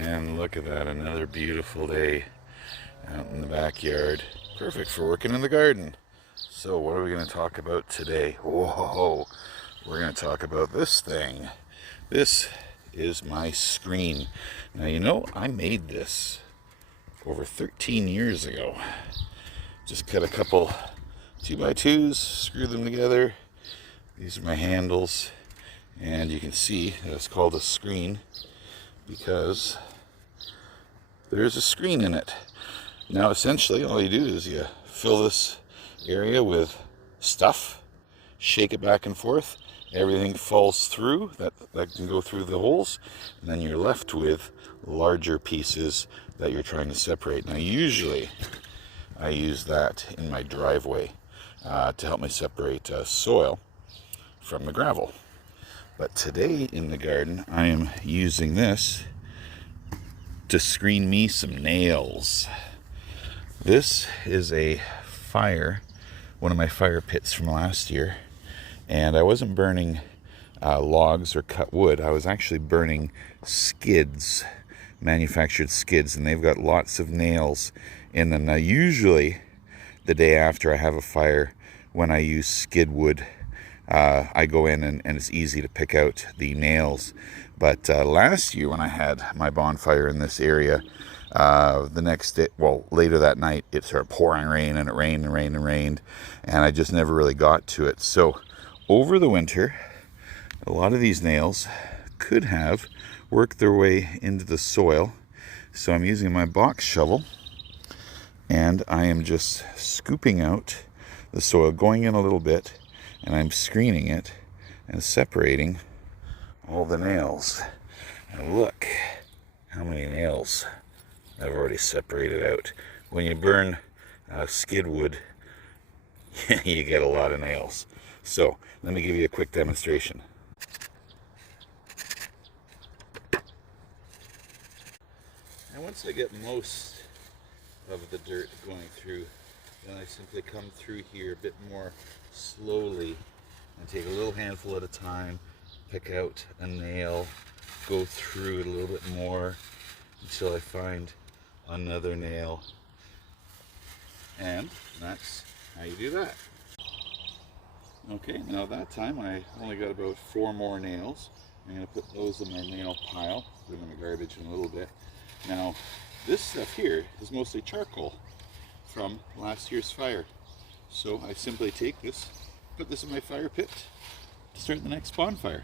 And look at that, another beautiful day out in the backyard. Perfect for working in the garden. So what are we going to talk about today? Whoa, we're going to talk about this thing. This is my screen. Now you know, I made this over 13 years ago. Just cut a couple 2x2s, screw them together. These are my handles, and you can see that it's called a screen because there's a screen in it. Now essentially all you do is you fill this area with stuff, shake it back and forth, everything falls through, that can go through the holes, and then you're left with larger pieces that you're trying to separate. Now usually I use that in my driveway to help me separate soil from the gravel. But today in the garden I am using this to screen me some nails. This is a fire, one of my fire pits from last year, and I wasn't burning logs or cut wood. I was actually burning skids, manufactured skids, and they've got lots of nails in them. Now usually the day after I have a fire, when I use skid wood, I go in and it's easy to pick out the nails. But last year when I had my bonfire in this area, the next day, well, later that night, it started pouring rain, and it rained and rained and rained, and I just never really got to it. So over the winter, a lot of these nails could have worked their way into the soil. So I'm using my box shovel, and I am just scooping out the soil, going in a little bit, and I'm screening it and separating all the nails. And look how many nails I've already separated out. When you burn skid wood, you get a lot of nails. So let me give you a quick demonstration. And once I get most of the dirt going through, then I simply come through here a bit more slowly and take a little handful at a time, pick out a nail, go through it a little bit more until I find another nail, and that's how you do that. Okay, now that time I only got about 4 more nails. I'm going to put those in my nail pile, put them in the garbage in a little bit. Now this stuff here is mostly charcoal from last year's fire, so I simply take this, put this in my fire pit to start the next bonfire.